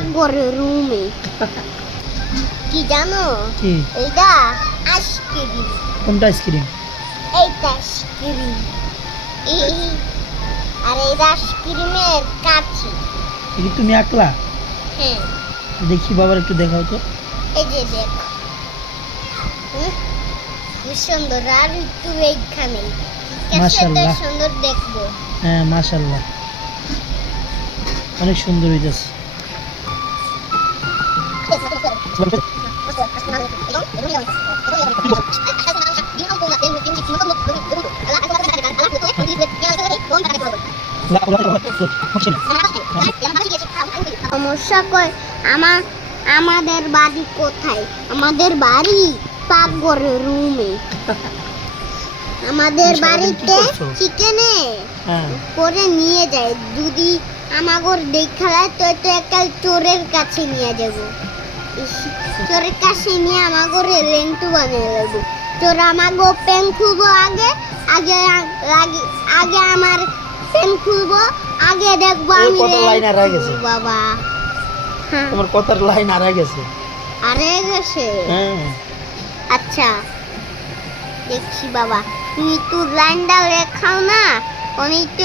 পাকঘরের রুমে। কি জানো? কি? এইটা আইসক্রিম কোনটা আইসক্রিম এইটা আইসক্রিম এই আর এই আইসক্রিমের কাছে কি তুমি একলা? হ্যাঁ। দেখি বাবার একটু দেখাও তো। এই যে দেখ। হুম? কি সুন্দর। আর একটু এইখানে। মাশাআল্লাহ। সুন্দর দেখব। হ্যাঁ মাশাল্লাহ অনেক সুন্দর হইতেছে। সমস্যা কয়? আমার আমাদের বাড়ি কোথায়? আমাদের বাড়ি পাকঘরের রুমে। আমাদের বাড়িতে চিকেনে হ্যাঁ। করে নিয়ে যায়। যদি আমাগর দেখালায় তো তো একটা চোরের কাছে নিয়ে যাব। চোরের কাছে নিয়ে আমাগরে রেন্টু বানিয়ে দেবো। চোর আমাগো পেন খুলবো আগে আগে আগে আগে আমার পেন খুলবো আগে দেখব আমি কত লাইন হারায় গেছে। বাবা। হ্যাঁ। তোমার কথার লাইন হারা গেছে। আরে গেছে হ্যাঁ। আচ্ছা দেখছি বাবা। তুমি একটু লাইনটা লেখাও না আমি একটু